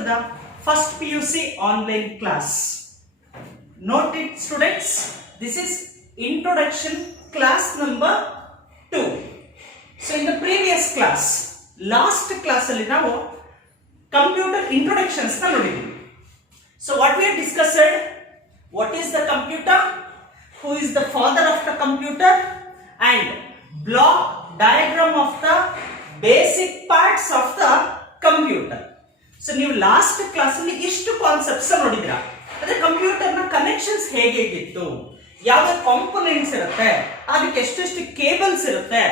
to the first PUC online class. Note it students, this is introduction class number 2. So in the previous class, last class alli ನಾವು computer introductions na nodidivi. So what we have discussed, what is the computer, who is the father of the computer, and block diagram of the basic parts of the computer. So ನೀವು last class ಅಲ್ಲಿ ಇಷ್ಟು concepts ನೋಡಿದ್ರಾ, ಅಂದ್ರೆ computer ನ connections ಹೇಗಿತ್ತು, ಯಾವ components ಇರುತ್ತೆ, ಅದಕ್ಕೆ ಎಷ್ಟೆಷ್ಟು ಕೇಬಲ್ಸ್ ಇರುತ್ತೆ,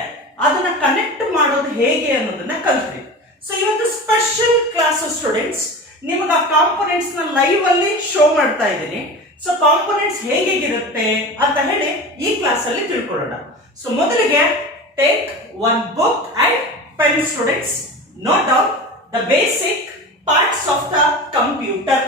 ಅದನ್ನ ಕನೆಕ್ಟ್ ಮಾಡೋದು ಹೇಗೆ ಅನ್ನೋದನ್ನ ಕಲ್ತ್ರಿ. ಸೊ ಇವತ್ತು ಸ್ಪೆಷಲ್ ಕ್ಲಾಸ್ ಸ್ಟೂಡೆಂಟ್ಸ್, ನಿಮಗೆ ಆ ಕಾಂಪೋನೆಂಟ್ಸ್ ನ ಲೈವ್ ಅಲ್ಲಿ ಶೋ ಮಾಡ್ತಾ ಇದ್ದೀನಿ. ಸೊ ಕಾಂಪೋನೆಂಟ್ಸ್ ಹೇಗಿರುತ್ತೆ ಅಂತ ಹೇಳಿ ಈ ಕ್ಲಾಸ್ ಅಲ್ಲಿ ತಿಳ್ಕೊಳ್ಳೋಣ. ಸೊ ಮೊದಲಿಗೆ take one book and pen students, note down the basic parts of the computer.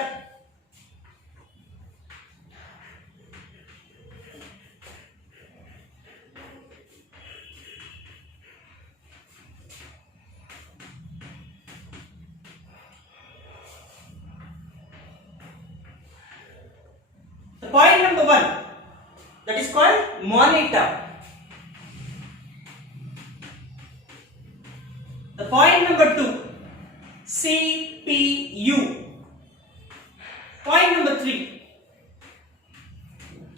The point number 1, that is called monitor. The point number 2, CPU. Point number 3,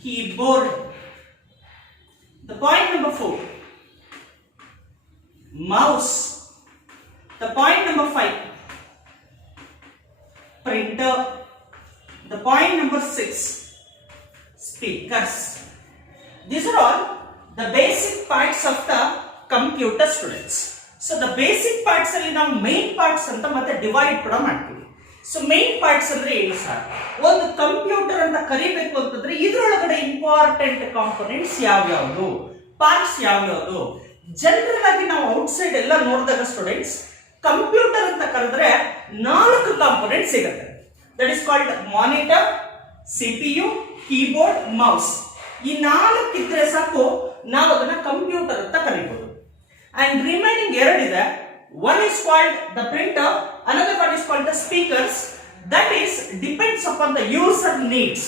keyboard. The point number 4, mouse. The point number 5, printer. The point number 6, speakers. These are all the basic parts of the computer students. So the basic parts ಅಲ್ಲಿ ನಾವು main parts ಅಂತ ಮತ್ತೆ divide ಕೂಡ ಮಾಡ್ತೀವಿ. So main parts ಅಂದ್ರೆ ಏನು sir, ಒಂದು computer ಅಂತ ಕರಿಬೇಕು ಅಂತಂದ್ರೆ ಇದ್ರೊಳಗಡೆ ಇಂಪಾರ್ಟೆಂಟ್ ಕಾಂಪೋನೆಂಟ್ಸ್ ಯಾವ್ಯಾವುದು, ಪಾರ್ಟ್ಸ್ ಯಾವ್ಯಾವುದು. ಜನರಲ್ ಆಗಿ ನಾವು ಔಟ್ಸೈಡ್ ಎಲ್ಲ ನೋಡಿದಾಗ ಸ್ಟೂಡೆಂಟ್ಸ್, ಕಂಪ್ಯೂಟರ್ ಅಂತ ಕರೆದ್ರೆ 4 ಕಾಂಪೋನೆಂಟ್ ಸಿಗುತ್ತೆ. That is called monitor, CPU, keyboard, mouse. ಈ 4 ಇದ್ರೆ ಸಾಕು, ನಾವು ಅದನ್ನ ಕಂಪ್ಯೂಟರ್ ಅಂತ ಕರಿಬಹುದು. And remaining ಎರಡಿದೆ, one is called the printer, another one is called the speakers. That is depends upon the user needs.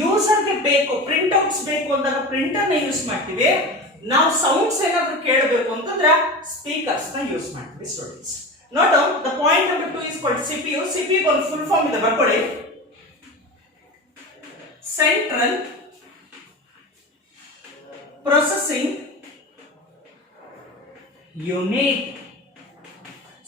User ಗೆ ಬೇಕು, printouts ಬೇಕು ಅಂದಾಗ ಪ್ರಿಂಟರ್ ನ ಯೂಸ್ ಮಾಡ್ತೀವಿ. ನಾವು ಸೌಂಡ್ಸ್ ಏನಾದ್ರೂ ಕೇಳಬೇಕು ಅಂತಂದ್ರೆ ಸ್ಪೀಕರ್ಸ್ ನ ಯೂಸ್ ಮಾಡ್ತೀವಿ students. Note down the point number 2 is called CPU. CPU ಗೆ ಒಂದು ಫುಲ್ ಫಾರ್ಮ್ ಇದೆ, ಬರ್ಕೊಳ್ಳಿ. Central processing unit.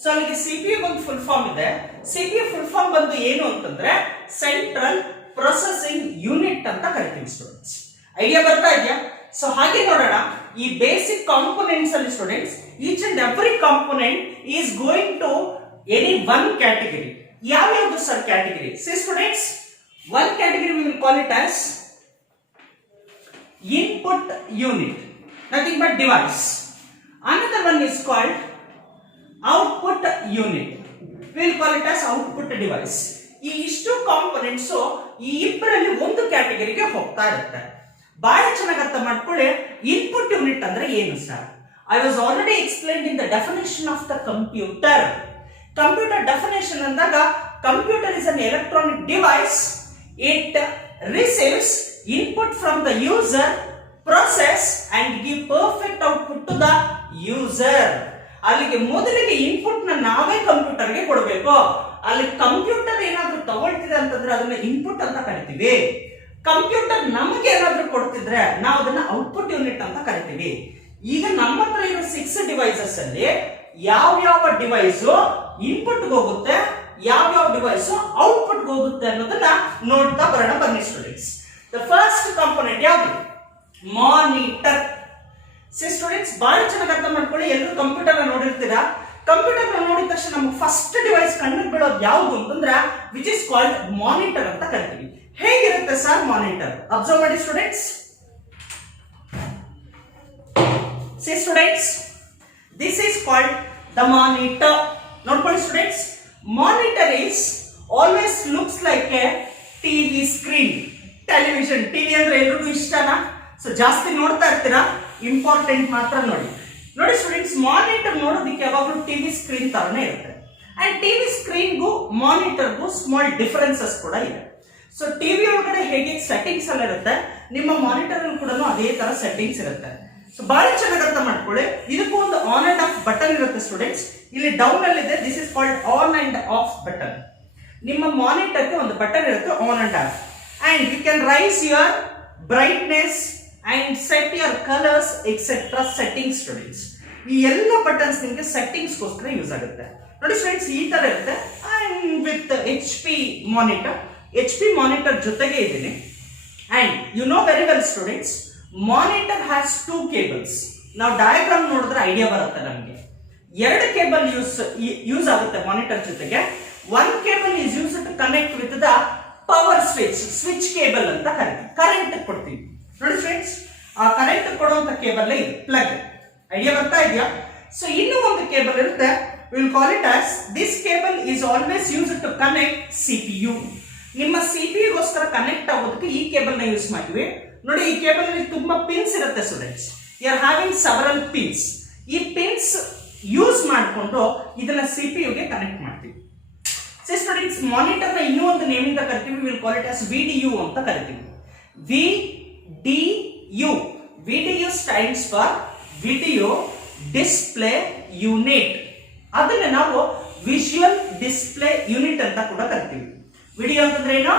ಸೊ ಅಲ್ಲಿಗೆ ಸಿಪಿಯು ಒಂದು ಫುಲ್ ಫಾರ್ಮ್ ಇದೆ. ಸಿಪಿಯು ಫುಲ್ ಫಾರ್ಮ್ ಬಂದು ಏನು ಅಂತಂದ್ರೆ ಸೆಂಟ್ರಲ್ ಪ್ರೊಸೆಸಿಂಗ್ ಯೂನಿಟ್ ಅಂತ ಕರಿತೀವಿ ಸ್ಟೂಡೆಂಟ್ಸ್. ಐಡಿಯಾ ಬರ್ತಾ ಇದೆಯಾ? ಸೊ ಹಾಗೆ ನೋಡೋಣ, ಈ ಬೇಸಿಕ್ ಕಾಂಪೋನೆಂಟ್ಸ್ ಅಲ್ಲಿ students, each and every component is going to any one category. ಯಾವ್ಯಾವುದು sir category? See students, one category we will call it as input unit, nothing but device. Another one is called output unit. We will call it as output device. ಈ ಇಷ್ಟು components ಈ ಇಬ್ಬರಲ್ಲಿ ಒಂದು ಕ್ಯಾಟಗರಿಗೆ ಹೋಗ್ತಾ ಇರುತ್ತೆ. ಬಹಳ ಚೆನ್ನಾಗಿ ಅರ್ಥ ಮಾಡ್ಕೊಳ್ಳಿ, ಇನ್ಪುಟ್ ಯೂನಿಟ್ ಅಂದ್ರೆ ಏನು sir. I was already explained in the definition of the computer. Computer definition ಅಂದಾಗ, computer is an electronic device. It receives input from the user, process and give perfect output to the user. ಅಲ್ಲಿಗೆ ಮೊದಲಿಗೆ input ನ ನಾವೇ ಕಂಪ್ಯೂಟರ್ಗೆ ಕೊಡಬೇಕು. ಅಲ್ಲಿ computer ಏನಾದ್ರೂ ತಗೊಳ್ತಿದೆ ಅಂತಂದ್ರೆ ಅದನ್ನ ಇನ್ಪುಟ್ ಅಂತ ಕರಿತೀವಿ. ಕಂಪ್ಯೂಟರ್ ನಮಗೆ ಏನಾದ್ರೂ ಕೊಡ್ತಿದ್ರೆ ನಾವು ಅದನ್ನ ಔಟ್ಪುಟ್ ಯೂನಿಟ್ ಅಂತ ಕರಿತೀವಿ. ಈಗ ನಮ್ಮ ಹತ್ರ ಇರೋ 6 ಡಿವೈಸಸ್ ಅಲ್ಲಿ ಯಾವ ಡಿವೈಸ್ ಇನ್ಪುಟ್ ಹೋಗುತ್ತೆ, ಯಾವ ಡಿವೈಸ್ ಔಟ್ಪುಟ್ ಹೋಗುತ್ತೆ ಅನ್ನೋದನ್ನ ನೋಡ್ತಾ ಬರೋಣ ಬನ್ನಿ ಸ್ಟೂಡೆಂಟ್ಸ್. ದ ಫಸ್ಟ್ ಕಾಂಪೋನೆಂಟ್ ಯಾವುದು? ಮಾನಿಟರ್. ಸಿ ಸ್ಟೂಡೆಂಟ್ಸ್, ಬಹಳ ಚೆನ್ನಾಗಿ ಅರ್ಥ ಮಾಡ್ಕೊಳ್ಳಿ. ಎಲ್ಲರೂ ಕಂಪ್ಯೂಟರ್ ನೋಡಿರ್ತೀರಾ. ಕಂಪ್ಯೂಟರ್ ನೋಡಿದ ತಕ್ಷಣ ನಮ್ಗೆ ಫಸ್ಟ್ ಡಿವೈಸ್ ಕಣ್ಣಿಗೆ ಬೀಳೋದು ಯಾವುದು ಅಂತಂದ್ರೆ ವಿಚ್ ಇಸ್ ಕಾಲ್ಡ್ ಮಾನಿಟರ್ ಅಂತ ಕರಿತೀವಿ. ಹೇಗಿರುತ್ತೆ ಸರ್ ಮಾನಿಟರ್? ಅಬ್ಸರ್ವ್ ಮಾಡಿ students. See students, this is called the monitor. ನೋಡ್ಕೊಳ್ಳಿ students, monitor is always looks like a TV screen. Television, TV ಅಂದ್ರೆ ಎಲ್ರಿಗೂ ಇಷ್ಟನಾ? ಸೊ ಜಾಸ್ತಿ ನೋಡ್ತಾ ಇರ್ತೀರಾ, ಇಂಪಾರ್ಟೆಂಟ್ ಮಾತ್ರ ನೋಡಿ. ನೋಡಿ ಸ್ಟೂಡೆಂಟ್ಸ್, ಮಾನಿಟರ್ ನೋಡೋದಕ್ಕೆ ಯಾವಾಗಲೂ ಟಿವಿ ಸ್ಕ್ರೀನ್ ತರನೇ ಇರುತ್ತೆ. ಅಂಡ್ ಟಿವಿ ಸ್ಕ್ರೀನ್ಗೂ ಮಾನಿಟರ್ಗೂ ಸ್ಮಾಲ್ ಡಿಫರೆನ್ಸಸ್ ಕೂಡ ಇದೆ. ಸೊ ಟಿವಿ ಒಳಗಡೆ ಹೇಗೆ ಸೆಟ್ಟಿಂಗ್ಸ್ ಎಲ್ಲ ಇರುತ್ತೆ, ನಿಮ್ಮ ಮಾನಿಟರ್ ಕೂಡ ಅದೇ ತರ ಸೆಟ್ಟಿಂಗ್ಸ್ ಇರುತ್ತೆ. ಸೊ ಬಹಳ ಚೆನ್ನಾಗಿ ಅರ್ಥ ಮಾಡ್ಕೊಳ್ಳಿ. ಇದಕ್ಕೂ ಒಂದು ಆನ್ ಅಂಡ್ ಆಫ್ ಬಟನ್ ಇರುತ್ತೆ ಸ್ಟೂಡೆಂಟ್ಸ್. ಇಲ್ಲಿ ಡೌನ್ ಅಲ್ಲಿ ಇದೆ, this is called on and off button. ನಿಮ್ಮ ಮಾನಿಟರ್ಗೆ ಒಂದು ಬಟನ್ ಇರುತ್ತೆ on and off, and you can raise your brightness and set your colours etcetera settings students. ಈ ಎಲ್ಲ ಬಟನ್ಸ್ ನಿಮಗೆ ಸೆಟ್ಟಿಂಗ್ಸ್ಗೋಸ್ಕರ ಯೂಸ್ ಆಗುತ್ತೆ. ನೋಡಿ ಸ್ಟೂಡೆಂಟ್ಸ್, ಈ ತರ ಇರುತ್ತೆ. And with HP monitor, HP monitor ಜೊತೆಗೆ ಇದ್ದೀನಿ. And you know very well students, monitor has 2 cables. ನಾವು ಡಯಾಗ್ರಾಮ್ ನೋಡಿದ್ರೆ ಐಡಿಯಾ ಬರುತ್ತೆ ನಮಗೆ. 2 ಕೇಬಲ್ ಯೂಸ್ ಆಗುತ್ತೆ ಮಾನಿಟರ್ ಜೊತೆಗೆ. 1 cable is use to connect with the power switch cable ಅಂತ ಕರಿತೀವಿ, ಕರೆಂಟ್ ಕೊಡ್ತೀವಿ. ನೋಡಿ ಫ್ರೆಂಡ್ಸ್, ಆ ಕರೆಂಟ್ ಕೊಡುವಂತ ಕೇಬಲ್ ಇದು ಪ್ಲಗ್. ಐಡಿಯಾ ಬರ್ತಾ ಇದೆಯಾ? ಸೊ ಇನ್ನೂ ಒಂದು ಕೇಬಲ್ ಇರುತ್ತೆ, we will call it as this cable is always used to connect CPU. ನಿಮ್ಮ CPU ಗೋಸ್ಕರ ಕನೆಕ್ಟ್ ಆಗೋದಕ್ಕೆ ಈ ಕೇಬಲ್ ನ ಯೂಸ್ ಮಾಡ್ತೀವಿ. ನೋಡಿ, ಈ ಕೇಬಲ್ ಅಲ್ಲಿ ತುಂಬಾ ಪಿನ್ಸ್ ಇರುತ್ತೆ students. You are having several pins. ಈ ಪಿನ್ಸ್ ಯೂಸ್ ಮಾಡಿಕೊಂಡು ಇದನ್ನ CPU ಗೆ ಕನೆಕ್ಟ್ ಮಾಡ್ತೀವಿ. ಸ್ಟೂಡೆಂಟ್ಸ್, ಮಾನಿಟರ್ ನ ಇನ್ನೂ ಒಂದು ನೇಮ್ ಇಂದ ಕರಿತೀವಿ, we will call it as VDU ಅಂತ ಕರಿತೀವಿ. VDU. VDU stands for Video Display Unit. ಅದನ್ನ ನಾವು ವಿಜುವಲ್ ಡಿಸ್ಪ್ಲೇ ಯೂನಿಟ್ ಅಂತ ಕೂಡ ಕರಿತೀವಿ. ವಿಡಿಯೋ ಅಂತಂದ್ರೆ ಏನು?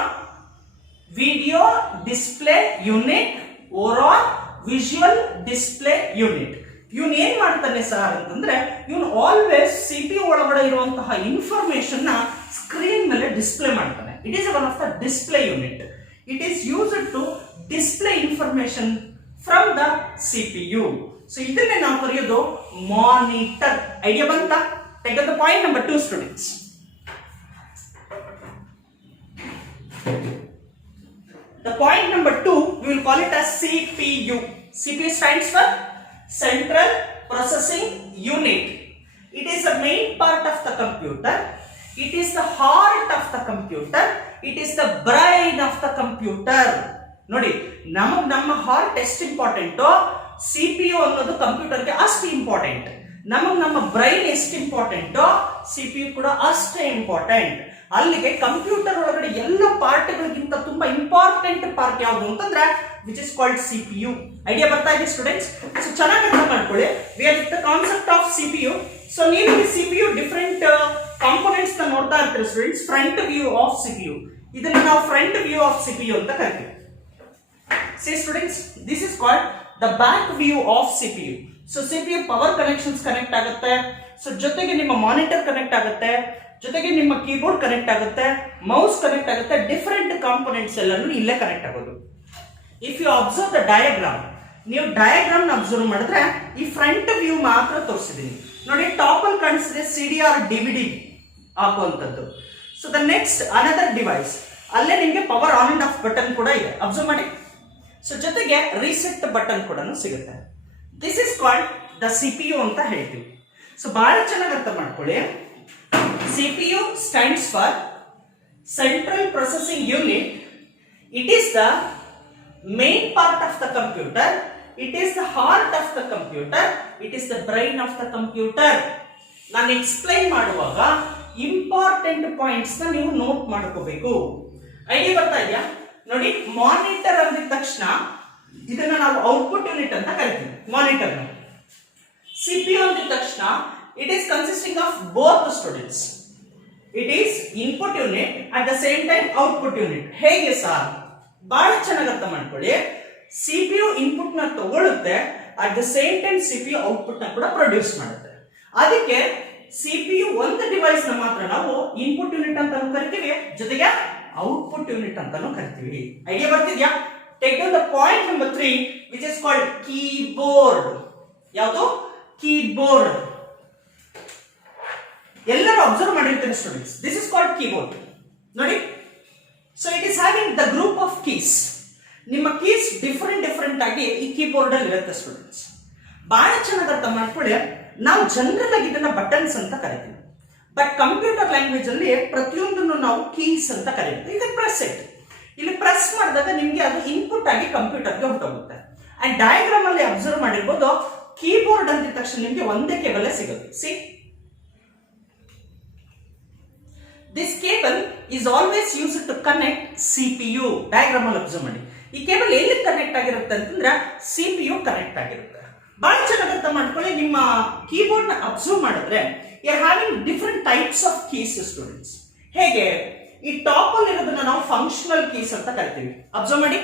Video display unit over visual display unit. ಇವನ್ ಏನ್ ಮಾಡ್ತಾನೆ ಸರ್ ಅಂತಂದ್ರೆ, ಇವನು ಆಲ್ವೇಸ್ CPU ಒಳಗಡೆ ಇರುವಂತಹ ಇನ್ಫಾರ್ಮೇಶನ್ ನ ಸ್ಕ್ರೀನ್ ಮೇಲೆ ಡಿಸ್ಪ್ಲೇ ಮಾಡ್ತಾನೆ. It is one of the display unit. It is used to display information from the CPU. So ಇದನ್ನೇ ನಾವು ಕರೆಯೋದು ಮಾನಿಟರ್. ಐಡಿಯಾ ಬಂತ? Take up the point number 2 students. The point number 2, we will call it as CPU. CPU stands for Central Processing Unit. It is the main part of the computer. It is the heart of the computer. It is the brain of the computer. ನೋಡಿ, ನಮ್ಮ heart ಎಷ್ಟು important, CPU ಅನ್ನೋದು ಕಂಪ್ಯೂಟರ್ಗೆ ಅಷ್ಟು important. ನಮ್ಮ brain ಎಷ್ಟು important, CPU ಕೂಡ ಅಷ್ಟೇ ಇಂಪಾರ್ಟೆಂಟ್. ಅಲ್ಲಿಗೆ ಕಂಪ್ಯೂಟರ್ ಒಳಗಡೆ ಎಲ್ಲ ಪಾರ್ಟ್ಗಳಿಗಿಂತ ತುಂಬಾ ಇಂಪಾರ್ಟೆಂಟ್ ಪಾರ್ಟ್ ಯಾವುದು ಅಂತಂದ್ರೆ which is called CPU. Idea ಬರ್ತಾ ಇದೆ ಸ್ಟೂಡೆಂಟ್ಸ್? ಸೊ ಚೆನ್ನಾಗಿ ಅರ್ಥ ಮಾಡ್ಕೊಳ್ಳಿ. We are with the concept of CPU. So ನೀವು CPU ಡಿಫರೆಂಟ್ ಕಾಂಪೋನೆಂಟ್ಸ್ ನ ನೋಡ್ತಾ ಇರ್ತೀರಿ students. Front view of CPU, ಇದನ್ನ ನಾವು ಫ್ರಂಟ್ ವ್ಯೂ ಆಫ್ CPU ಅಂತ ಕರಿತೀವಿ. See students, this is called the back view of CPU. So CPU power connections connect ಆಗುತ್ತೆ. So ಜೊತೆಗೆ ನಿಮ್ಮ ಮಾನಿಟರ್ ಕನೆಕ್ಟ್ ಆಗುತ್ತೆ, ಜೊತೆಗೆ ನಿಮ್ಮ ಕೀಬೋರ್ಡ್ ಕನೆಕ್ಟ್ ಆಗುತ್ತೆ, ಮೌಸ್ ಕನೆಕ್ಟ್ ಆಗುತ್ತೆ. ಡಿಫರೆಂಟ್ ಕಾಂಪೋನೆಂಟ್ಸ್ ಎಲ್ಲಾನು ಇಲ್ಲೇ ಕನೆಕ್ಟ್ ಆಗೋದು. If you observe the diagram, ನೀವು ಡಯಾಗ್ರಾಮ್ ನ ಅಬ್ಸರ್ವ್ ಮಾಡಿದ್ರೆ ಈ ಫ್ರಂಟ್ ವ್ಯೂ ಮಾತ್ರ ತೋರಿಸಿದೀನಿ. ನೋಡಿ, ಟಾಪ್ ಅಲ್ಲಿ ಕಾಣಿಸಿದೆ CD or DVD ಹಾಕುವಂಥದ್ದು. So the next another device, ಅಲ್ಲೇ ನಿಮಗೆ power on and off button ಕೂಡ ಇದೆ, ಅಬ್ಸರ್ವ್ ಮಾಡಿ. ಸೊ ಜೊತೆಗೆ ರೀಸೆಟ್ ಬಟನ್ ಕೂಡ ಸಿಗುತ್ತೆ. This is called the CPU ಅಂತ ಹೇಳ್ತೀವಿ. ಸೊ ಬಹಳ ಚೆನ್ನಾಗಿ ಅರ್ಥ ಮಾಡ್ಕೊಳ್ಳಿ. CPU stands for Central Processing Unit. It is the main part of the computer. It is the heart of the computer. It is the brain of the computer. ನಾನು explain ಮಾಡುವಾಗ important points ನ ನೀವು note ಮಾಡ್ಕೋಬೇಕು. Idea ಬರ್ತಾ ಇದೆಯಾ? ನೋಡಿ, monitor ಅಂದಿದ ತಕ್ಷಣ ಇದನ್ನ ನಾವು ಔಟ್ಪುಟ್ ಯೂನಿಟ್ ಅಂತ ಕರಿತೀವಿ. ಮಾನಿಟರ್ ನ CPU ಅಂದಿದ ತಕ್ಷಣ it is consisting of both students. It is input unit at the same time output unit. ಹೇಗೆ ಸರ್? ಬಹಳ ಚೆನ್ನಾಗಿ ಅರ್ಥ ಮಾಡ್ಕೊಳ್ಳಿ. CPU ಇನ್ಪುಟ್ ನ ತಗೊಳುತ್ತೆ, at the same time CPU output ನ ಕೂಡ ಪ್ರೊಡ್ಯೂಸ್ ಮಾಡುತ್ತೆ. ಅದಕ್ಕೆ CPU ಒಂದು ಡಿವೈಸ್ ನ ಮಾತ್ರ ನಾವು ಇನ್ಪುಟ್ ಯೂನಿಟ್ ಅಂತ ಕರಿತೀವಿ, ಜೊತೆಗೆ ಔಟ್ಪುಟ್ ಯೂನಿಟ್ ಅಂತಾನು ಕರಿತೀವಿ. ಐಡಿಯಾ ಬರ್ತಿದ್ಯಾ? Take down the point number 3 which is called keyboard. ಯಾವುದು? ಕೀಬೋರ್ಡ್. ಎಲ್ಲರೂ ಅಬ್ಸರ್ವ್ ಮಾಡಿರ್ತಾರೆ students. This is called keyboard. ನೋಡಿ, so it is having the group of keys. ನಿಮ್ಮ ಕೀಸ್ ಡಿಫರೆಂಟ್ ಆಗಿ ಈ ಕೀಬೋರ್ಡ್ ಅಲ್ಲಿ ಇರುತ್ತೆ ಸ್ಟೂಡೆಂಟ್ಸ್. ಬಹಳ ಚೆನ್ನಾಗಿ ಅರ್ಥ ಮಾಡ್ಕೊಳ್ಳಿ. ನಾವು ಜನರಲ್ ಆಗಿ ಇದನ್ನ ಬಟನ್ಸ್ ಅಂತ ಕರಿತೀವಿ, ಬಟ್ ಕಂಪ್ಯೂಟರ್ ಲ್ಯಾಂಗ್ವೇಜ್ ಅಲ್ಲಿ ಪ್ರತಿಯೊಂದನ್ನು ನಾವು ಕೀಸ್ ಅಂತ ಕರೀತೀವಿ. ಇದು ಪ್ರೆಸ್ ಇಟ್. ಇಲ್ಲಿ ಪ್ರೆಸ್ ಮಾಡಿದಾಗ ನಿಮಗೆ ಅದು ಇನ್ಪುಟ್ ಆಗಿ ಕಂಪ್ಯೂಟರ್ಗೆ ಹೊರಟೋಗುತ್ತೆ. ಅಂಡ್ ಡಯಾಗ್ರಾಮ್ ಅಲ್ಲಿ ಅಬ್ಸರ್ವ್ ಮಾಡಿರ್ಬೋದು, ಕೀಬೋರ್ಡ್ ಅಂದಿದ ತಕ್ಷಣ ನಿಮಗೆ ಒಂದೇ ಕೇಬಲ್ ಸಿಗುತ್ತೆ. See, this cable is always use to connect CPU. Diagram ಅಲ್ಲಿ ಅಬ್ಸರ್ವ್ ಮಾಡಿ. ಈ ಕೇಬಲ್ ಎಲ್ಲಿ ಕನೆಕ್ಟ್ ಆಗಿರುತ್ತೆ ಅಂತಂದ್ರೆ CPU ಕನೆಕ್ಟ್ ಆಗಿರುತ್ತೆ. ಬಹಳ ಚೆನ್ನಾಗಿ ಅರ್ಥ ಮಾಡ್ಕೊಳ್ಳಿ. ನಿಮ್ಮ ಕೀಬೋರ್ಡ್ ನ ಅಬ್ಸರ್ವ್ ಮಾಡಿದ್ರೆ you are having different types of keys students. ಹೇಗೆ ಈ ಟಾಪ್ ಅಲ್ಲಿ ಇರೋದನ್ನ ನಾವು ಫಂಕ್ಷನಲ್ ಕೀಸ್ ಅಂತ ಕರಿತೀವಿ. ಅಬ್ಸರ್ವ್ ಮಾಡಿ.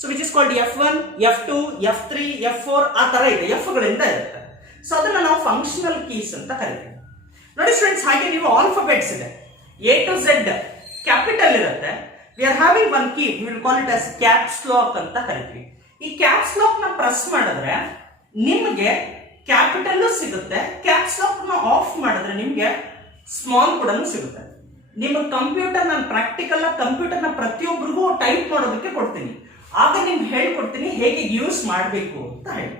So which is called F1, F2, F3, F4 ಆ ತರ ಇದೆ, F ಗಳಿಂದ ಇರುತ್ತೆ. ಸೊ ಅದನ್ನ ನಾವು ಫಂಕ್ಷನಲ್ ಕೀಸ್ ಅಂತ ಕರಿತೀವಿ. ನೋಡಿ ಸ್ಟೂಡೆಂಟ್ಸ್, ಹಾಗೆ ನೀವು ಆಲ್ಫಾಬೆಟ್ಸ್ ಇದೆ A to Z ಕ್ಯಾಪಿಟಲ್ ಇರುತ್ತೆ. We are having one key, V will call it as caps lock ಅಂತ ಕರಿತೀವಿ. ಈ ಕ್ಯಾಪ್ಸ್ ಲಾಕ್ ನ ಪ್ರೆಸ್ ಮಾಡಿದ್ರೆ ನಿಮಗೆ ಕ್ಯಾಪಿಟಲ್ ಸಿಗುತ್ತೆ. ಕ್ಯಾಪ್ಸ್ ಲಾಕ್ ನ ಆಫ್ ಮಾಡಿದ್ರೆ ನಿಮಗೆ ಸ್ಮಾಲ್ ಕೂಡ ಸಿಗುತ್ತೆ. ನಿಮ್ಮ ಕಂಪ್ಯೂಟರ್ ನಾನು ಪ್ರಾಕ್ಟಿಕಲ್ ಕಂಪ್ಯೂಟರ್ ನ ಪ್ರತಿಯೊಬ್ಬರಿಗೂ ಟೈಪ್ ಮಾಡೋದಕ್ಕೆ ಕೊಡ್ತೀನಿ. ಆಗ ನಿಮ್ಗೆ ಹೇಳ್ಕೊಡ್ತೀನಿ ಹೇಗೆ ಯೂಸ್ ಮಾಡಬೇಕು ಅಂತ ಹೇಳಿ.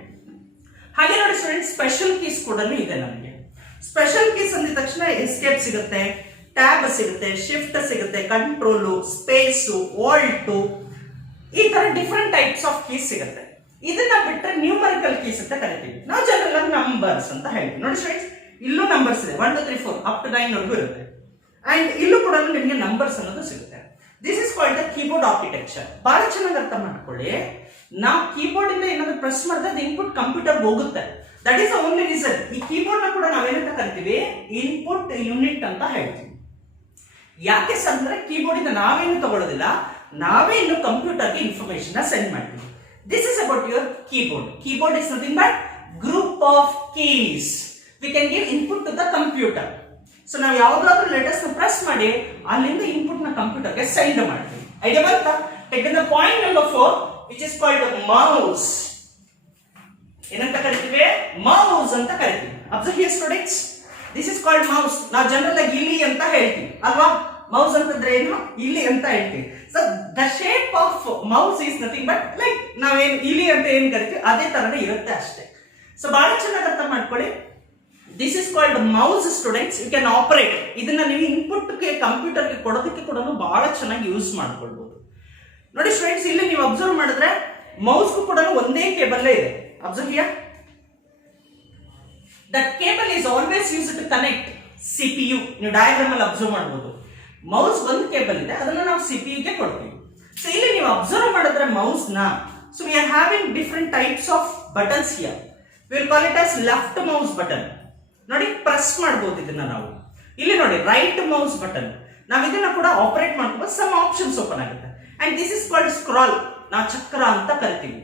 ಹಾಗೆ ನೋಡಿ ಸ್ಟೂಡೆಂಟ್, ಸ್ಪೆಷಲ್ ಕೀಸ್ ಕೂಡ ಇದೆ ನಮಗೆ. ಸ್ಪೆಷಲ್ ಕೀಸ್ ಅಂದಿದ ತಕ್ಷಣ ಎಸ್ಕೇಪ್ ಸಿಗುತ್ತೆ, ಟ್ಯಾಬ್ ಸಿಗುತ್ತೆ, ಶಿಫ್ಟ್ ಸಿಗುತ್ತೆ, ಕಂಟ್ರೋಲು, ಸ್ಪೇಸು, ವಾಲ್ಟು, ಈ ತರ ಡಿಫರೆಂಟ್ ಟೈಪ್ಸ್ ಆಫ್ ಕೀಸ್ ಸಿಗುತ್ತೆ. ಇದನ್ನ ಬಿಟ್ಟರೆ ನ್ಯೂಮರಿಕಲ್ ಕೀಸ್ ಅಂತ ಕರಿತೀವಿ. ನಾವು ಜನರಲ್ ಆಗಿ ನಂಬರ್ಸ್ ಅಂತ ಹೇಳ್ತೀವಿ. ನೋಡಿ ಸ್ಟೂಡೆಂಟ್ಸ್, ಇಲ್ಲೂ ನಂಬರ್ಸ್ ಇದೆ, 1 2 3 4 ಅಪ್ ಟು 9 ವರೆಗೂ ಇರುತ್ತೆ. ಅಂಡ್ ಇಲ್ಲೂ ಕೂಡ ನಿಮಗೆ ನಂಬರ್ಸ್ ಅನ್ನೋದು ಸಿಗುತ್ತೆ. This is called the keyboard architecture. ಬಹಳ ಚೆನ್ನಾಗಿ ಅರ್ಥ ಮಾಡ್ಕೊಳ್ಳಿ. ನಾವು ಕೀಬೋರ್ಡ್ ಇಂದ ಏನಾದ್ರು ಪ್ರೆಸ್ ಮಾಡಿದ್ರೆ ಅದು ಇನ್ಪುಟ್ ಕಂಪ್ಯೂಟರ್ ಹೋಗುತ್ತೆ. That is the only reason. ಈ ಕೀಬೋರ್ಡ್ ನ ಕೂಡ ನಾವೇನಂತ ಕರಿತೀವಿ, ಇನ್ಪುಟ್ ಯೂನಿಟ್ ಅಂತ ಹೇಳ್ತೀವಿ. ಯಾಕೆ ಅಂದ್ರೆ ಕೀಬೋರ್ಡ್ ಇಂದ ನಾವೇನು ತಗೊಳ್ಳೋದಿಲ್ಲ, ನಾವೇ ಇನ್ನು ಕಂಪ್ಯೂಟರ್ಗೆ ಇನ್ಫಾರ್ಮೇಶನ್ ಸೆಂಡ್ ಮಾಡ್ತೀವಿ. This is about your keyboard. Keyboard is nothing but group of keys. We can give input to the computer. So ನಾವು ಯಾವುದಾದ್ರೂ ಲೆಟರ್ಸ್ ನ ಪ್ರೆಸ್ ಮಾಡಿ ಅಲ್ಲಿಂದ ಇನ್ಪುಟ್ ನ ಕಂಪ್ಯೂಟರ್ಗೆ ಸೆಂಡ್ ಮಾಡ್ತೀವಿ. ಐಡಿಯಾ ಬಂತಾ? Take the point number 4 which is called mouse. ಏನಂತ ಕರಿತೀವಿ? ಮೌಸ್ ಅಂತ ಕರಿತೀವಿ. Observe here students, this is called mouse. ನಾವು ಜನರಲ್ ಆಗಿ ಇಲ್ಲಿ ಅಂತ ಹೇಳ್ತೀವಿ ಅಲ್ವಾ? ಮೌಸ್ ಅಂತಂದ್ರೆ ಏನು? ಇಲ್ಲಿ ಅಂತ ಹೇಳ್ತೀವಿ. So the shape of mouse is nothing but like ನಾವೇನು ಇಲ್ಲಿ ಅಂತ ಏನ್ ಕರಿತೀವಿ ಅದೇ ತರನೇ ಇರುತ್ತೆ ಅಷ್ಟೇ. ಸೊ ಬಹಳ ಚೆನ್ನಾಗಿ ಅರ್ಥ ಮಾಡ್ಕೊಳ್ಳಿ. This is called mouse students. You can operate. ಇದನ್ನ ನೀವು ಇನ್ಪುಟ್ಗೆ ಕಂಪ್ಯೂಟರ್ಗೆ ಕೊಡೋದಕ್ಕೆ ಕೂಡ ಬಹಳ ಚೆನ್ನಾಗಿ ಯೂಸ್ ಮಾಡ್ಕೊಳ್ಬಹುದು. ನೋಡಿ ಸ್ಟೂಡೆಂಟ್ಸ್, ಇಲ್ಲಿ ನೀವು ಅಬ್ಸರ್ವ್ ಮಾಡಿದ್ರೆ ಮೌಸ್ಗೂ ಕೂಡ ಒಂದೇ ಕೇಬಲ್ ಇದೆ. Observe here, that cable is always use to connect CPU. ನೀವು ಡಯಾಗ್ರಾಮ್ ಅಲ್ಲಿ ಅಬ್ಸರ್ವ್ ಮಾಡಬಹುದು. ಮೌಸ್ ಒಂದು ಕೇಬಲ್ ಇದೆ, ಅದನ್ನ ನಾವು CPU ಗೆ ಕೊಡ್ತೀವಿ. ಸೊ ಇಲ್ಲಿ ನೀವು ಅಬ್ಸರ್ವ್ ಮಾಡಿದ್ರೆ ಮೌಸ್ ನ, so we are having different types of buttons here. V will call it as left mouse button. ನೋಡಿ, ಪ್ರೆಸ್ ಮಾಡಬಹುದು ಇದನ್ನ ನಾವು. ಇಲ್ಲಿ ನೋಡಿ ರೈಟ್ ಮೌಸ್ ಬಟನ್. ನಾವು ಇದನ್ನ ಕೂಡ ಆಪರೇಟ್ ಮಾಡ್ಕೋಬಹುದು. ಸಮ್ ಆಪ್ಷನ್ಸ್ ಓಪನ್ ಆಗುತ್ತೆ. And this is called scroll. ನಾವು ಚಕ್ರ ಅಂತ ಕರಿತೀವಿ.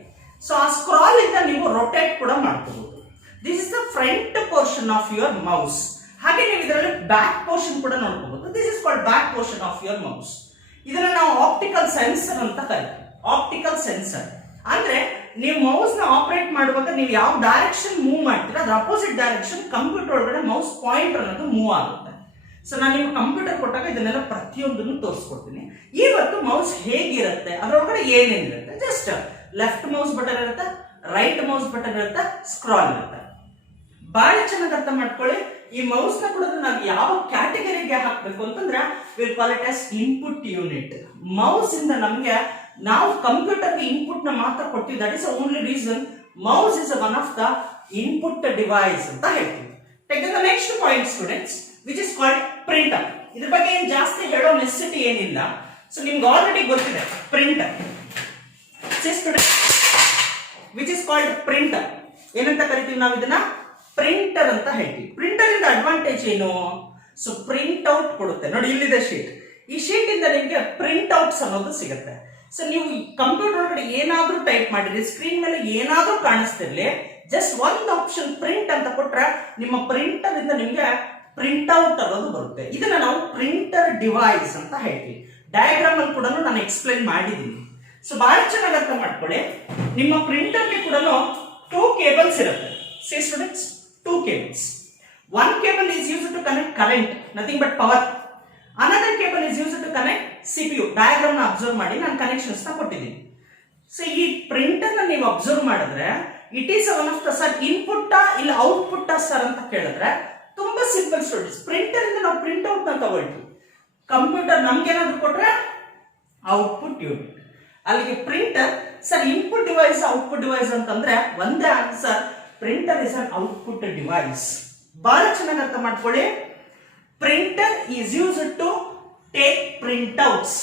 ಸೊ ಆ ಸ್ಕ್ರಾಲ್ ಇಂದ ನೀವು ರೊಟೇಟ್ ಕೂಡ ಮಾಡ್ಕೋಬಹುದು. This is the front portion of your mouse. ಹಾಗೆ ನೀವು ಇದರಲ್ಲಿ ಬ್ಯಾಕ್ ಪೋರ್ಷನ್ ಕೂಡ ನೋಡ್ಕೋಬಹುದು. This is called back portion of your mouse. ಇದನ್ನ ನಾವು ಆಪ್ಟಿಕಲ್ ಸೆನ್ಸರ್ ಅಂತ ಕರಿತೀವಿ. ಆಪ್ಟಿಕಲ್ ಸೆನ್ಸರ್ ಅಂದ್ರೆ ನೀವು ಮೌಸ್ ನ ಆಪರೇಟ್ ಮಾಡುವಾಗ ನೀವು ಯಾವ ಡೈರೆಕ್ಷನ್ ಮೂವ್ ಮಾಡ್ತೀರಾ ಅದ್ರ ಅಪೋಸಿಟ್ ಡೈರೆಕ್ಷನ್ ಕಂಪ್ಯೂಟರ್ ಒಳಗಡೆ ಮೌಸ್ ಪಾಯಿಂಟರ್ ಅನ್ನೋದು ಮೂವ್ ಆಗುತ್ತೆ. ಸೊ ನಾನು ನಿಮ್ಗೆ ಕಂಪ್ಯೂಟರ್ ಕೊಟ್ಟಾಗ ಇದನ್ನೆಲ್ಲ ಪ್ರತಿಯೊಂದನ್ನು ತೋರಿಸ್ಕೊಡ್ತೀನಿ. ಇವತ್ತು ಮೌಸ್ ಹೇಗಿರುತ್ತೆ, ಅದರೊಳಗಡೆ ಏನೇನಿರುತ್ತೆ, ಜಸ್ಟ್ ಲೆಫ್ಟ್ ಮೌಸ್ ಬಟನ್ ಇರುತ್ತೆ, ರೈಟ್ ಮೌಸ್ ಬಟನ್ ಇರುತ್ತೆ, ಸ್ಕ್ರಾಲ್ ಇರುತ್ತೆ. ಬಹಳ ಚೆನ್ನಾಗಿ ಅರ್ಥ ಮಾಡ್ಕೊಳ್ಳಿ. ಈ ಮೌಸ್ ನ ಕೂಡ ನಾವು ಯಾವ ಕ್ಯಾಟಗರಿಗೆ ಹಾಕಬೇಕು ಅಂತಂದ್ರೆ will call it as input unit. Mouse ಇಂದ ನಮಗೆ ನಾವು ಕಂಪ್ಯೂಟರ್ಗೆ ಇನ್ಪುಟ್ ನ ಮಾತ್ರ ಕೊಡ್ತೀವಿ. That is only reason mouse is one of the input device ಅಂತ ಹೇಳ್ತೀವಿ. Take the next point students, which is called printer. ಇದ್ರ ಬಗ್ಗೆ ಏನ್ ಜಾಸ್ತಿ ಹೇಳೋ ನೆಸೆಸಿಟಿ ಏನಿಲ್ಲ. ಸೊ ನಿಮ್ಗೆ ಆಲ್ರೆಡಿ ಗೊತ್ತಿದೆ printer. Which is called printer. ಏನಂತ ಕರಿತೀವಿ ನಾವು ಇದನ್ನ? ಪ್ರಿಂಟರ್ ಅಂತ ಹೇಳ್ತೀವಿ. ಪ್ರಿಂಟರ್ ಇಂದ ಅಡ್ವಾಂಟೇಜ್ ಏನು? ಸೊ ಪ್ರಿಂಟ್ ಔಟ್ ಕೊಡುತ್ತೆ. ನೋಡಿ, ಇಲ್ಲಿದೆ ಶೀಟ್. ಈ ಶೀಟ್ ಇಂದ ನಿಮಗೆ ಪ್ರಿಂಟ್ ಔಟ್ಸ್ ಅನ್ನೋದು ಸಿಗುತ್ತೆ. ಸೊ ನೀವು ಕಂಪ್ಯೂಟರ್ ಒಳಗಡೆ ಏನಾದ್ರೂ ಟೈಪ್ ಮಾಡಿದ್ರೆ ಸ್ಕ್ರೀನ್ ಮೇಲೆ ಏನಾದ್ರೂ ಕಾಣಿಸ್ತಿರ್ಲಿ, ಜಸ್ಟ್ ಒಂದು ಆಪ್ಷನ್ ಪ್ರಿಂಟ್ ಅಂತ ಕೊಟ್ರೆ ನಿಮ್ಮ ಪ್ರಿಂಟರ್ ಇಂದ ನಿಮ್ಗೆ ಪ್ರಿಂಟ್ ಔಟ್ ಅನ್ನೋದು ಬರುತ್ತೆ. ಇದನ್ನ ನಾವು ಪ್ರಿಂಟರ್ ಡಿವೈಸ್ ಅಂತ ಹೇಳ್ತೀವಿ. ಡಯಾಗ್ರಾಮ್ ಅಲ್ಲಿ ಕೂಡ ನಾನು ಎಕ್ಸ್ಪ್ಲೈನ್ ಮಾಡಿದ್ದೀನಿ. ಸೊ ಬಹಳ ಚೆನ್ನಾಗಿ ಅರ್ಥ ಮಾಡ್ಕೊಳ್ಳಿ. ನಿಮ್ಮ ಪ್ರಿಂಟರ್ಗೆ ಕೂಡ 2 ಕೇಬಲ್ಸ್ ಇರುತ್ತೆ. See students, 2 cables. One cable is used to connect current, nothing but power. Another cable is used to connect CPU. Diagram na observe ಮಾಡಿ ನಾನು ಕನೆಕ್ಷನ್ಸ್ ನ ಕೊಟ್ಟಿದ್ದೀನಿ. ಸೊ ಈ ಪ್ರಿಂಟರ್ ನ ನೀವು ಅಬ್ಸರ್ವ್ ಮಾಡಿದ್ರೆ it is one of the sir input ಇಲ್ಲ output sir ಅಂತ ಕೇಳಿದ್ರೆ ತುಂಬಾ ಸಿಂಪಲ್ ಸ್ಟೂಡೆಂಟ್ಸ್. ಪ್ರಿಂಟರ್ ಇಂದ ನಾವು ಪ್ರಿಂಟ್ ಔಟ್ ನ ತಗೊಳ್ತೀವಿ. ಕಂಪ್ಯೂಟರ್ ನಮ್ಗೆ ಏನಾದ್ರು ಕೊಟ್ರೆ ಔಟ್ಪುಟ್ ಯೂನಿಟ್. ಅಲ್ಲಿಗೆ printer sir input device output device ಅಂತಂದ್ರೆ ಒಂದೇ answer, printer is an output device. ಬಹಳ ಚೆನ್ನಾಗಿ ಅರ್ಥ ಮಾಡ್ಕೊಳ್ಳಿ. Printer is used to printouts.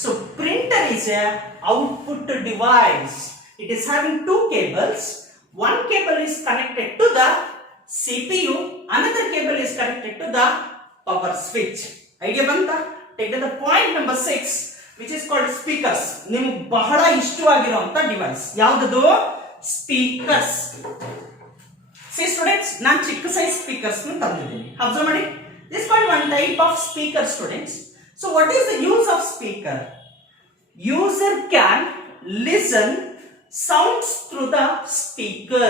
So printer is a output device. It is having two cables. One cable is connected to the CPU, another cable is connected to the power switch. Idea banta? Take the point number 6, which is called speakers. ನಿಮಗೆ ಬಹಳ ಇಷ್ಟವಾಗಿರುವಂತ device ಯಾವುದು? Speakers. See students, ನಾನು ಚಿಕ್ಕ size speakers ತಂದಿದ್ದೀನಿ. Observe ಮಾಡಿ. This is called one type of speaker, students. So what is the use of speaker? User can listen sounds through the speaker.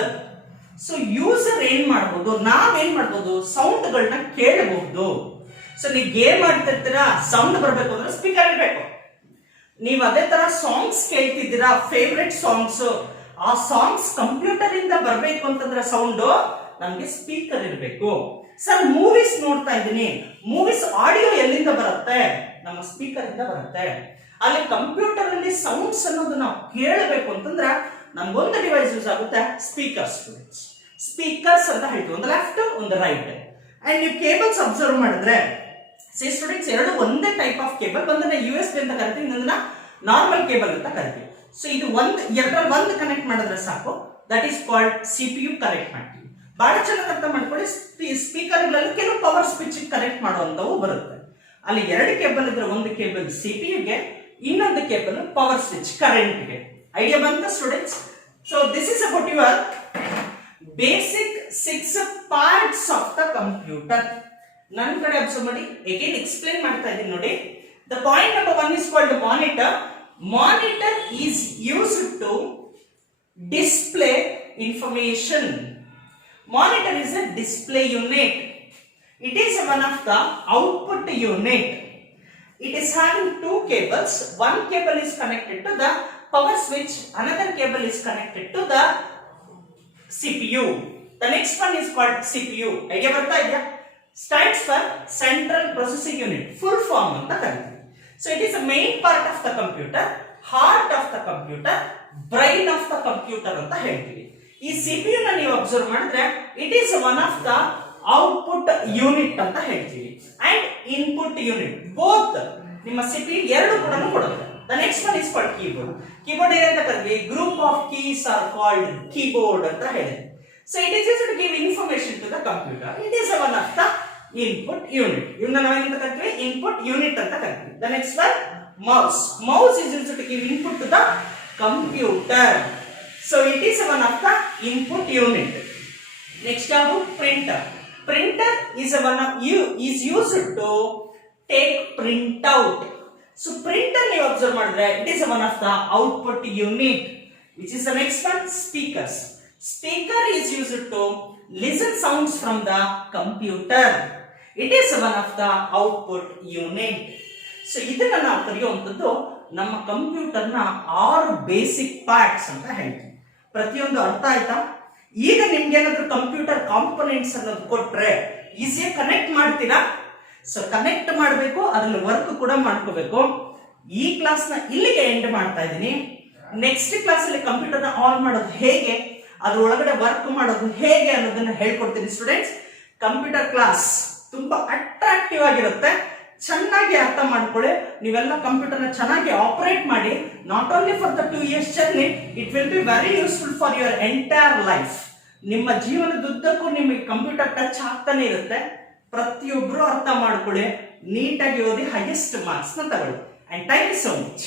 So user ಏನ್ ಮಾಡಬಹುದು, ನಾವೇನ್ ಮಾಡಬಹುದು, sound ಗಳನ್ನ ಕೇಳಬಹುದು. ಸೊ ನೀವು ಗೇಮ್ ಆಡ್ತಿರ್ತೀರಾ, ಸೌಂಡ್ ಬರಬೇಕು ಅಂದ್ರೆ ಸ್ಪೀಕರ್ ಇರಬೇಕು. ನೀವು ಅದೇ ತರ ಸಾಂಗ್ಸ್ ಕೇಳ್ತಿದ್ದೀರಾ, ಫೇವ್ರೆಟ್ ಸಾಂಗ್ಸ್, ಆ ಸಾಂಗ್ಸ್ ಕಂಪ್ಯೂಟರ್ ಇಂದ ಬರಬೇಕು ಅಂತಂದ್ರೆ ಸೌಂಡ್ ನಮ್ಗೆ ಸ್ಪೀಕರ್ ಇರಬೇಕು. ಸರ್ ಮೂವೀಸ್ ನೋಡ್ತಾ ಇದ್ದೀನಿ, ಮೂವೀಸ್ ಆಡಿಯೋ ಎಲ್ಲಿಂದ ಬರುತ್ತೆ? ನಮ್ಮ ಸ್ಪೀಕರ್ ಇಂದ ಬರುತ್ತೆ. ಅಲ್ಲಿ ಕಂಪ್ಯೂಟರ್ ಅಲ್ಲಿ ಸೌಂಡ್ಸ್ ಅನ್ನೋದು ನಾವು ಕೇಳಬೇಕು ಅಂತಂದ್ರೆ ನಮ್ಗೊಂದು ಡಿವೈಸ್ ಯೂಸ್ ಆಗುತ್ತೆ, ಸ್ಪೀಕರ್ಸ್. ಸ್ಪೀಕರ್ಸ್ ಅಂತ ಹೇಳ್ತೀವಿ, ಒಂದು ಲೆಫ್ಟ್ ಒಂದು ರೈಟ್. ಅಂಡ್ ನೀವು ಕೇಬಲ್ಸ್ ಅಬ್ಸರ್ವ್ ಮಾಡಿದ್ರೆ ಸಿ ಸ್ಟೂಡೆಂಟ್ಸ್, ಎರಡು ಒಂದೇ ಟೈಪ್ ಆಫ್ ಕೇಬಲ್. ಒಂದನ್ನ USB ಅಂತ ಕರಿತೀವಿ, ಇನ್ನೊಂದನ್ನ ನಾರ್ಮಲ್ ಕೇಬಲ್ ಅಂತ ಕರಿತೀವಿ. ಸೊ ಇದು ಎರಡರಲ್ಲಿ ಒಂದು ಕನೆಕ್ಟ್ ಮಾಡಿದ್ರೆ ಸಾಕು, that is called CPU connect ಮಾಡ್ತೀವಿ. ಬಹಳ ಚೆನ್ನಾಗಿ ಅರ್ಥ ಮಾಡ್ಕೊಳ್ಳಿ. ಸ್ಪೀಕರ್ಗಳಲ್ಲಿ ಕೆಲವು ಪವರ್ ಸ್ವಿಚ್ ಕನೆಕ್ಟ್ ಮಾಡುವಂತವು ಬರುತ್ತೆ. ಅಲ್ಲಿ ಎರಡು ಕೇಬಲ್ ಇದ್ರೆ ಒಂದು ಕೇಬಲ್ CPUಗೆ, ಇನ್ನೊಂದು ಕೇಬಲ್ ಪವರ್ ಸ್ವಿಚ್ ಕರೆಂಟ್ಗೆ. ಐಡಿಯಾ ಬಂತ students? So this is about your basic 6 parts of the computer. ನನ್ನ ಕಡೆ ಅಬ್ಸರ್ವ್ ಮಾಡಿ, ಅಗೇನ್ ಎಕ್ಸ್ಪ್ಲೇನ್ ಮಾಡ್ತಾ ಇದ್ದೀನಿ ನೋಡಿ. The point number 1 is called monitor. Monitor is used to display information. Monitor is a display unit. It is one of the output unit. It is having two cables. One cable is connected to the power switch, another cable is connected to the CPU. The next one is called CPU. Idea barta idea? Stands for Central Processing Unit. Full form anta karithivi. So it is the main part of the computer, heart of the computer, brain of the computer anta ಹೇಳ್ತೀವಿ. ಈ CPU ನ ನೀವು observe ಮಾಡಿದ್ರೆ it is one of the output unit ಅಂತ ಹೇಳ್ತೀವಿ and input unit. Both ನಿಮ್ಮ CPU ಎರಡು ಕೂಡ ಕೊಡುತ್ತೆ. The next one is called keyboard. Keyboard ಏನಂತ ಕರೀತೀವಿ? Group of keys are called keyboard ಅಂತ ಹೇಳಿದೆ. So it is used to give information to the computer. It is one of the input unit. ಇವನ್ನ ನಾವು ಏನಂತ ಕರೀತೀವಿ? Input unit ಅಂತ ಕರೀತೀವಿ. The next one, mouse. Mouse is used to give input to the computer. So it is one of the input unit. Next ಯಾವುದು? Printer. Printer is used to take printout. So printer ನೀವು observe ಮಾಡಿದ್ರೆ it is one of the output unit. Which is the next one? Speakers. Speaker is used to listen sounds from the computer. It is one of the output unit. So ಇದನ್ನ ನಾವು ಕರೆಯುವಂಥದ್ದು ನಮ್ಮ ಕಂಪ್ಯೂಟರ್ನ 6 basic parts ಅಂತ ಹೇಳ್ತೀವಿ. ಪ್ರತಿಯೊಂದು ಅರ್ಥ ಆಯ್ತಾ? ಈಗ ನಿಮ್ಗೆ ಏನಾದ್ರೂ ಕಂಪ್ಯೂಟರ್ ಕಾಂಪೊನೆಂಟ್ಸ್ ಅನ್ನೋದು ಕೊಟ್ರೆ ಈಸಿಯಾಗಿ ಕನೆಕ್ಟ್ ಮಾಡ್ತೀರಾ? ಸೊ ಕನೆಕ್ಟ್ ಮಾಡಬೇಕು, ಅದ್ರಲ್ಲಿ ವರ್ಕ್ ಕೂಡ ಮಾಡ್ಕೋಬೇಕು. ಈ ಕ್ಲಾಸ್ ನ ಇಲ್ಲಿಗೆ ಎಂಡ್ ಮಾಡ್ತಾ ಇದ್ದೀನಿ. ನೆಕ್ಸ್ಟ್ ಕ್ಲಾಸ್ ಅಲ್ಲಿ ಕಂಪ್ಯೂಟರ್ ನ ಆನ್ ಮಾಡೋದು ಹೇಗೆ, ಅದ್ರ ಒಳಗಡೆ ವರ್ಕ್ ಮಾಡೋದು ಹೇಗೆ ಅನ್ನೋದನ್ನ ಹೇಳ್ಕೊಡ್ತೀನಿ ಸ್ಟೂಡೆಂಟ್ಸ್. ಕಂಪ್ಯೂಟರ್ ಕ್ಲಾಸ್ ತುಂಬಾ ಅಟ್ರಾಕ್ಟಿವ್ ಆಗಿರುತ್ತೆ, ಚೆನ್ನಾಗಿ ಅರ್ಥ ಮಾಡ್ಕೊಳ್ಳಿ. ನೀವೆಲ್ಲ ಕಂಪ್ಯೂಟರ್ ನ ಚೆನ್ನಾಗಿ ಆಪರೇಟ್ ಮಾಡಿ. Not only for the 2 years journey, it will be very useful for your entire life. ನಿಮ್ಮ ಜೀವನದುದ್ದಕ್ಕೂ ನಿಮಗೆ ಕಂಪ್ಯೂಟರ್ ಟಚ್ ಆಗ್ತಾನೆ ಇರುತ್ತೆ. ಪ್ರತಿಯೊಬ್ರು ಅರ್ಥ ಮಾಡ್ಕೊಳ್ಳಿ, ನೀಟಾಗಿ ಓದಿ, ಹೈಯೆಸ್ಟ್ ಮಾರ್ಕ್ಸ್ ನ ತಗೊಳ್ಳಿ. And thank you so much.